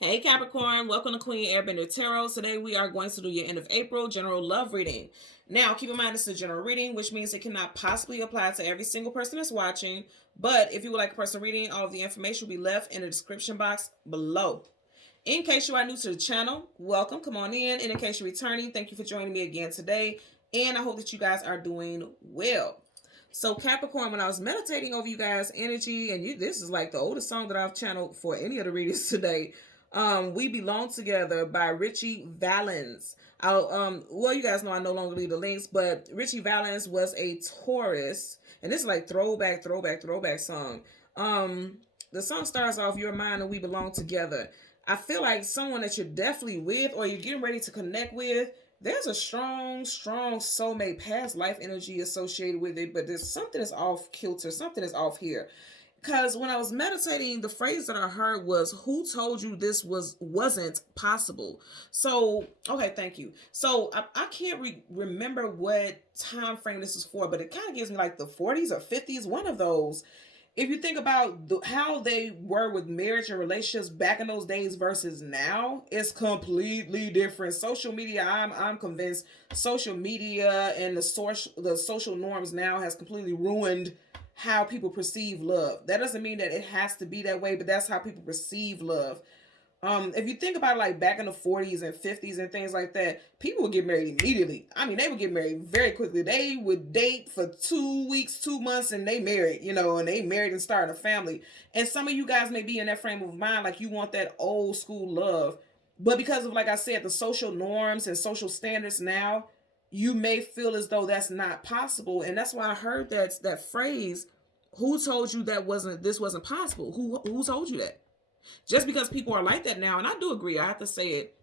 Hey Capricorn, welcome to Queen Airbender Tarot. Today we are going to do your end of April general love reading. Now keep in mind this is a general reading, which means it cannot possibly apply to every single person that's watching. But if you would like a personal reading, all of the information will be left in the description box below. In case you are new to the channel, welcome, come on in. And in case you're returning, thank you for joining me again today. And I hope that you guys are doing well. So Capricorn, when I was meditating over you guys' energy, and this is like the oldest song that I've channeled for any of the readings today. We Belong Together by Richie Valens. Well, you guys know I no longer leave the links, but Richie Valens was a Taurus, and this is like throwback song. The song starts off, "You're mine and we belong together." I feel like someone that you're definitely with or you're getting ready to connect with, there's a strong soulmate past life energy associated with it, but there's something that's off kilter, something is off here. Because when I was meditating, the phrase that I heard was, "Who told you this wasn't possible?" So, okay, thank you. So I can't remember what time frame this is for, but it kind of gives me like the 40s or 50s, one of those. If you think about how they were with marriage and relationships back in those days versus now, it's completely different. Social media, I'm convinced, social media and the social norms now has completely ruined how people perceive love. That doesn't mean that it has to be that way, but that's how people perceive love. If you think about it, like back in the 40s and 50s and things like that, people would get married immediately. I mean, they would get married very quickly. They would date for 2 weeks, 2 months, and they married, and they married and started a family. And some of you guys may be in that frame of mind, like you want that old school love. But because of, like I said, the social norms and social standards now, you may feel as though that's not possible. And that's why I heard that phrase, "Who told you this wasn't possible?" Who told you that? Just because people are like that now, and I do agree, I have to say it.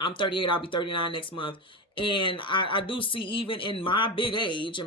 I'm 38, I'll be 39 next month. And I do see, even in my big age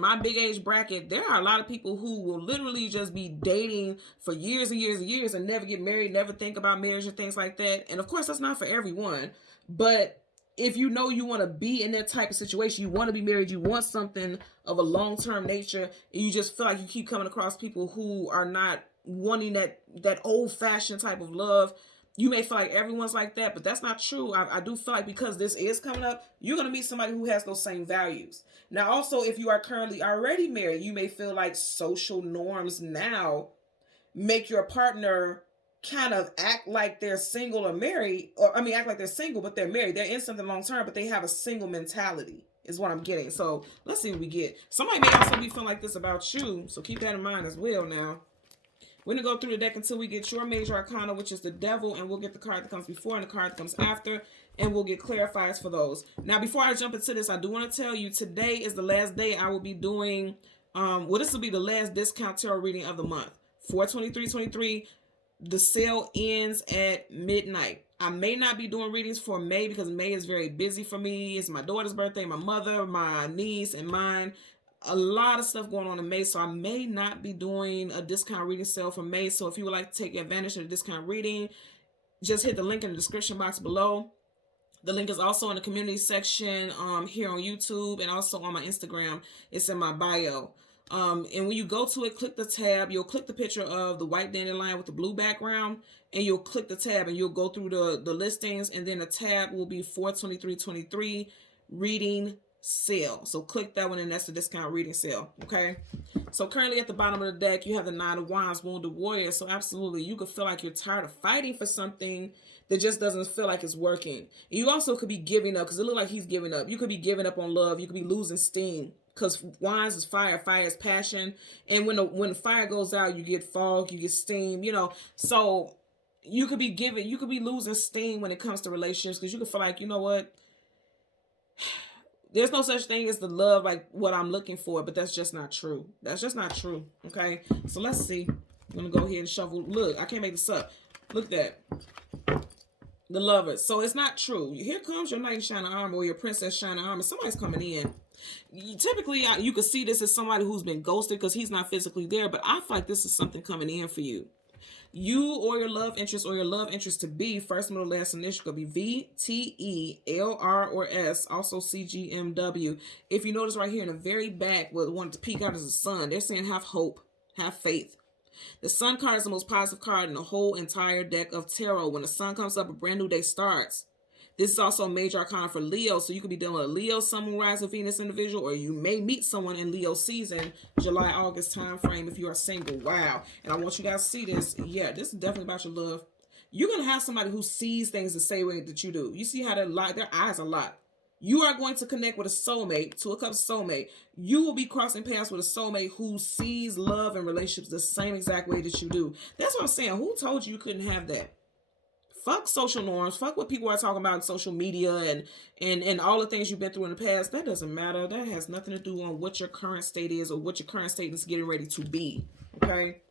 bracket, there are a lot of people who will literally just be dating for years and years and years and never get married, never think about marriage and things like that. And of course, that's not for everyone. But if you know you want to be in that type of situation, you want to be married, you want something of a long-term nature, and you just feel like you keep coming across people who are not wanting that old-fashioned type of love, you may feel like everyone's like that, but that's not true. I do feel like because this is coming up, you're going to meet somebody who has those same values. Now, also, if you are currently already married, you may feel like social norms now make your partner kind of act like they're single or married, or act like they're single, but they're married. They're in something long term, but they have a single mentality, is what I'm getting. So let's see what we get. Somebody may also be feeling like this about you, so keep that in mind as well. Now, we're going to go through the deck until we get your major arcana, which is the Devil, and we'll get the card that comes before and the card that comes after, and we'll get clarifiers for those. Now, before I jump into this, I do want to tell you, today is the last day I will be doing, this will be the last discount tarot reading of the month. 4/23/23, the sale ends at midnight. I may not be doing readings for May because May is very busy for me. It's my daughter's birthday, my mother, my niece, and mine. A lot of stuff going on in May, so I may not be doing a discount reading sale for May. So if you would like to take advantage of the discount reading, just hit the link in the description box below. The link is also in the community section here on YouTube, and also on my Instagram. It's in my bio. And when you go to it, click the tab. You'll click the picture of the white dandelion with the blue background, and you'll click the tab, and you'll go through the listings, and then the tab will be 4/23/23 reading sale. So click that one, and that's the discount reading sale. Okay, so currently at the bottom of the deck, you have the Nine of Wands, Wounded Warrior. So absolutely, you could feel like you're tired of fighting for something that just doesn't feel like it's working. You also could be giving up, because it looks like he's giving up. You could be giving up on love. You could be losing steam, because Wands is fire. Fire is passion. And when the fire goes out, you get fog, you get steam, So you could be losing steam when it comes to relationships, because you could feel like, you know what? There's no such thing as the love like what I'm looking for, but that's just not true. That's just not true. Okay, so let's see. I'm gonna go ahead and shuffle. Look, I can't make this up. Look at that. The Lovers. So it's not true. Here comes your knight in shining armor, or your princess shining armor. Somebody's coming in. Typically, you could see this as somebody who's been ghosted because he's not physically there, but I feel like this is something coming in for you. You or your love interest, or your love interest to be, first, middle, last initial could be V, T, E, L, R, or S, also C, G, M, W. If you notice right here in the very back, what wanted to peek out is the sun. They're saying have hope, have faith. The Sun card is the most positive card in the whole entire deck of tarot. When the Sun comes up, a brand new day starts. This is also a major arcana for Leo, so you could be dealing with a Leo, Sun, Moon, Rising, Venus individual, or you may meet someone in Leo season, July, August time frame if you are single. Wow. And I want you guys to see this. Yeah, this is definitely about your love. You're going to have somebody who sees things the same way that you do. You see how their eyes are locked. You are going to connect with a soulmate, Two of Cups soulmate. You will be crossing paths with a soulmate who sees love and relationships the same exact way that you do. That's what I'm saying. Who told you couldn't have that? Fuck social norms. Fuck what people are talking about in social media and all the things you've been through in the past. That doesn't matter. That has nothing to do on what your current state is or what your current state is getting ready to be. Okay?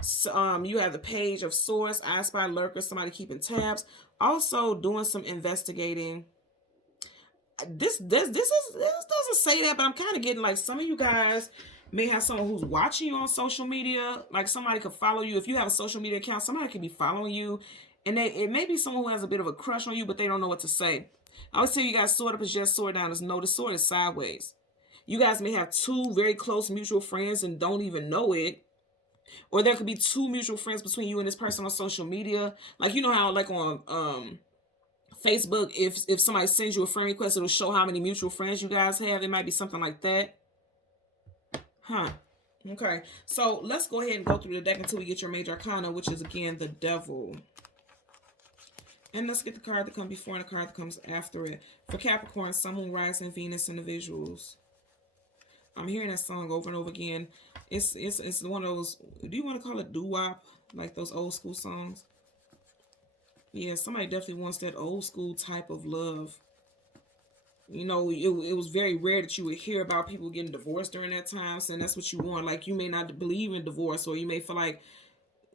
So, you have the Page of Swords, I Spy Lurker, somebody keeping tabs. Also doing some investigating. This doesn't say that, but I'm kind of getting like some of you guys may have someone who's watching you on social media. Like somebody could follow you. If you have a social media account, somebody could be following you. And it may be someone who has a bit of a crush on you, but they don't know what to say. I always tell you guys, sword up is yes, sword down is no. The sword is sideways. You guys may have two very close mutual friends and don't even know it. Or there could be two mutual friends between you and this person on social media. Like, you know how like on Facebook, if somebody sends you a friend request, it'll show how many mutual friends you guys have. It might be something like that. Huh. Okay. So let's go ahead and go through the deck until we get your major arcana, which is again the Devil. And let's get the card that comes before and the card that comes after it. For Capricorn, Sun, Moon, Rising, Venus individuals. I'm hearing that song over and over again. It's one of those, do you want to call it doo-wop? Like those old school songs? Yeah, somebody definitely wants that old school type of love. You know, it was very rare that you would hear about people getting divorced during that time. So that's what you want. Like, you may not believe in divorce, or you may feel like,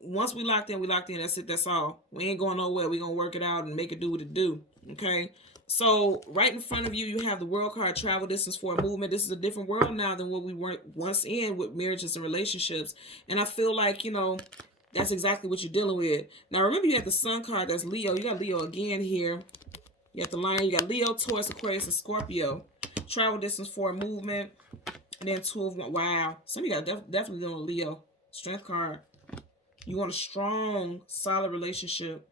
once we locked in, we locked in. That's it. That's all. We ain't going nowhere. We're going to work it out and make it do what it do. Okay? So, right in front of you, you have the World card, travel distance for a movement. This is a different world now than what we were once in with marriages and relationships. And I feel like, you know, that's exactly what you're dealing with. Now, remember, you have the Sun card. That's Leo. You got Leo again here. You got the Lion. You got Leo, Taurus, Aquarius, and Scorpio. Travel distance for a movement. And then 2 of 1. Wow. Some of you got definitely dealing with Leo. Strength card. You want a strong, solid relationship.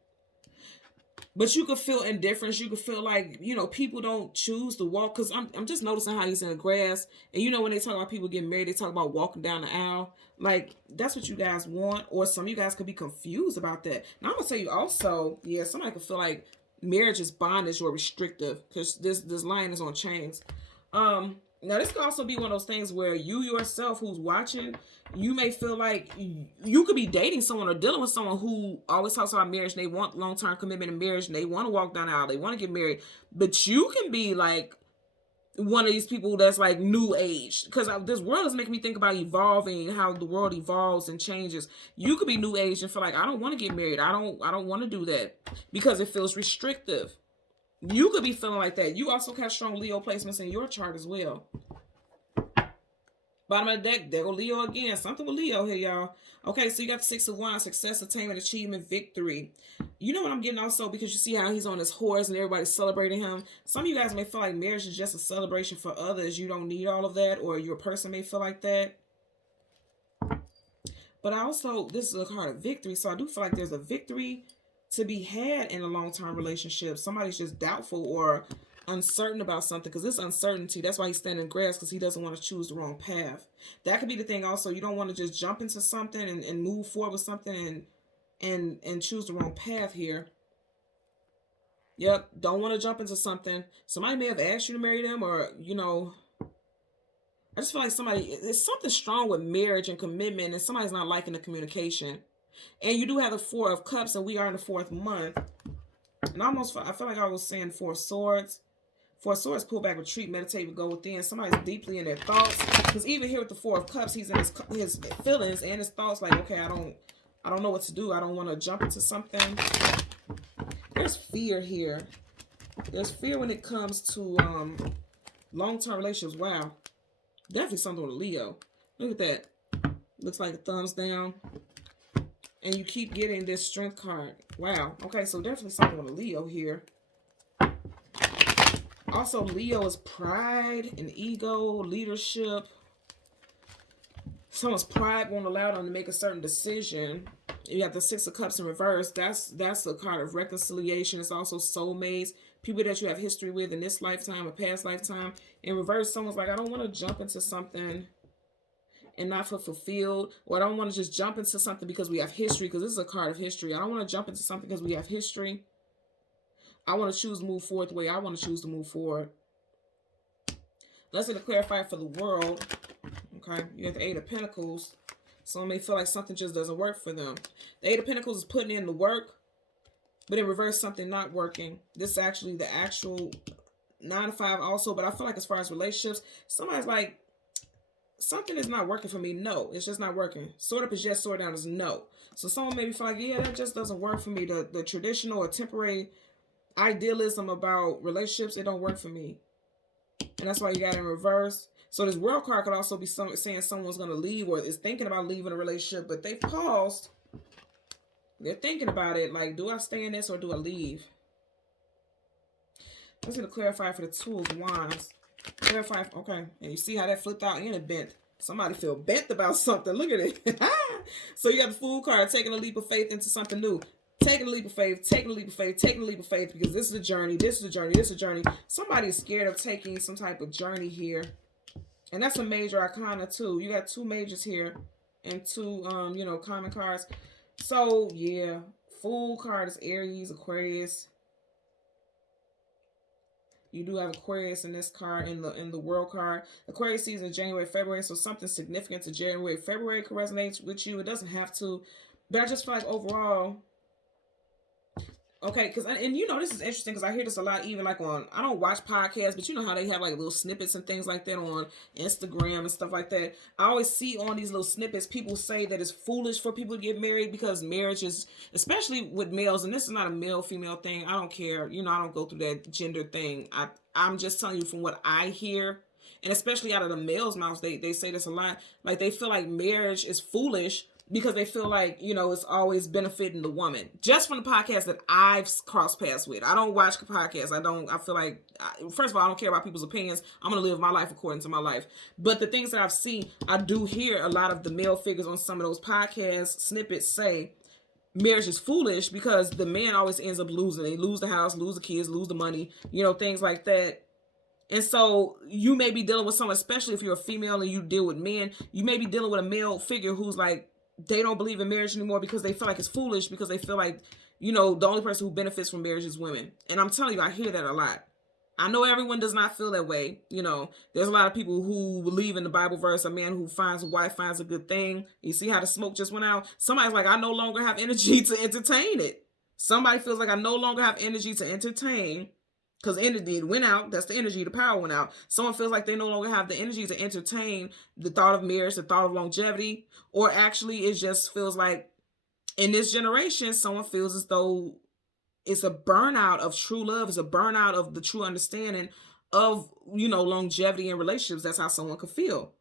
But you could feel indifference. You could feel like, you know, people don't choose to walk. Because I'm just noticing how he's in the grass. And you know, when they talk about people getting married, they talk about walking down the aisle. Like, that's what you guys want. Or some of you guys could be confused about that. Now, I'm going to tell you also, yeah, somebody could feel like marriage is bondage or restrictive. Because this line is on chains. Now, this could also be one of those things where you yourself who's watching, you may feel like you could be dating someone or dealing with someone who always talks about marriage and they want long-term commitment in marriage and they want to walk down the aisle, they want to get married. But you can be like one of these people that's like new age, because this world is making me think about evolving, how the world evolves and changes. You could be new age and feel like, I don't want to get married. I don't want to do that because it feels restrictive. You could be feeling like that. You also have strong Leo placements in your chart as well. Bottom of the deck, there go Leo again. Something with Leo here, y'all. Okay, so you got the 6 of Wands, success, attainment, achievement, victory. You know what I'm getting also, because you see how he's on his horse and everybody's celebrating him. Some of you guys may feel like marriage is just a celebration for others. You don't need all of that, or your person may feel like that. But also, this is a card of victory, so I do feel like there's a victory to be had in a long-term relationship. Somebody's just doubtful or uncertain about something, because this uncertainty, that's why he's standing in grass, because he doesn't want to choose the wrong path. That could be the thing also. You don't want to just jump into something and move forward with something and choose the wrong path here. Yep, don't want to jump into something. Somebody may have asked you to marry them, or, you know, I just feel like there's something strong with marriage and commitment, and somebody's not liking the communication. And you do have the 4 of Cups, and we are in the 4th month. And I feel like I was saying 4 of Swords. 4 of Swords, pull back, retreat, meditate, go within. Somebody's deeply in their thoughts. Because even here with the 4 of Cups, he's in his feelings and his thoughts. Like, okay, I don't know what to do. I don't want to jump into something. There's fear here. There's fear when it comes to long-term relationships. Wow. Definitely something with a Leo. Look at that. Looks like a thumbs down. And you keep getting this strength card. Wow. Okay, so definitely something with a Leo here. Also, Leo is pride and ego, leadership. someone's pride won't allow them to make a certain decision. You have the Six of Cups in reverse. That's a card of reconciliation. It's also soulmates, people that you have history with in this lifetime or past lifetime. In reverse, someone's like, I don't want to jump into something and not feel fulfilled, or I don't want to just jump into something because we have history, because this is a card of history. I don't want to jump into something because we have history. I want to choose to move forward the way I want to choose to move forward. Let's get a clarifier for the world. Okay, you have the Eight of Pentacles. Someone may feel like something just doesn't work for them. The Eight of Pentacles is putting in the work, but in reverse, something not working. This is actually the actual 9 to 5 also, but I feel like as far as relationships, somebody's like, something is not working for me. No, it's just not working. Sort up is yes, sort down is no. So someone maybe feel like, yeah, that just doesn't work for me. The traditional or temporary idealism about relationships, it don't work for me. And that's why you got it in reverse. So this World card could also be saying someone's going to leave or is thinking about leaving a relationship, but they've paused. They're thinking about it. Like, do I stay in this or do I leave? Let's get a clarifier for the Two of Wands. Clarify. Okay. And you see how that flipped out and it bent. Somebody feel bent about something. Look at it. So you got the Fool card, taking a leap of faith into something new. Taking a leap of faith, taking a leap of faith, taking a leap of faith, because this is a journey, this is a journey, this is a journey. Somebody is scared of taking some type of journey here. And that's a major arcana too. You got two majors here and two, common cards. So, yeah, Fool card is Aries, Aquarius. You do have Aquarius in this card, in the World card. Aquarius season January, February, so something significant to January, February could resonate with you. It doesn't have to, but I just feel like overall, okay, because, and this is interesting because I hear this a lot, even like on, I don't watch podcasts, but you know how they have like little snippets and things like that on Instagram and stuff like that. I always see on these little snippets, people say that it's foolish for people to get married because marriage is, especially with males, and this is not a male-female thing. I don't care. I don't go through that gender thing. I'm just telling you from what I hear, and especially out of the males' mouths, they say this a lot. Like, they feel like marriage is foolish because they feel like, it's always benefiting the woman. Just from the podcast that I've crossed paths with. I don't watch the podcasts. I feel like, first of all, I don't care about people's opinions. I'm going to live my life according to my life. But the things that I've seen, I do hear a lot of the male figures on some of those podcast snippets say marriage is foolish because the man always ends up losing. They lose the house, lose the kids, lose the money, things like that. And so you may be dealing with someone, especially if you're a female and you deal with men, you may be dealing with a male figure who's like, they don't believe in marriage anymore because they feel like it's foolish, because they feel like, the only person who benefits from marriage is women. And I'm telling you, I hear that a lot. I know everyone does not feel that way. There's a lot of people who believe in the Bible verse, a man who finds a wife finds a good thing. You see how the smoke just went out? Somebody's like, I no longer have energy to entertain it. Somebody feels like I no longer have energy to entertain, because energy went out. That's the energy. The power went out. Someone feels like they no longer have the energy to entertain the thought of marriage, the thought of longevity, or actually it just feels like in this generation, someone feels as though it's a burnout of true love. It's a burnout of the true understanding of, longevity in relationships. That's how someone could feel.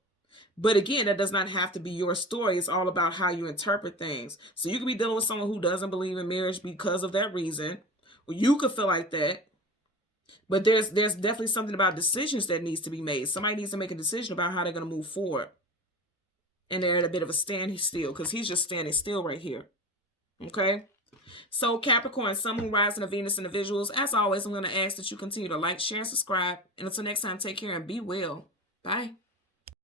But again, that does not have to be your story. It's all about how you interpret things. So you could be dealing with someone who doesn't believe in marriage because of that reason. Or you could feel like that. But there's definitely something about decisions that needs to be made. Somebody needs to make a decision about how they're going to move forward. And they're at a bit of a standstill, because he's just standing still right here. Okay? So Capricorn, Sun, Moon, Rising of Venus individuals, as always, I'm going to ask that you continue to like, share, and subscribe. And until next time, take care and be well. Bye.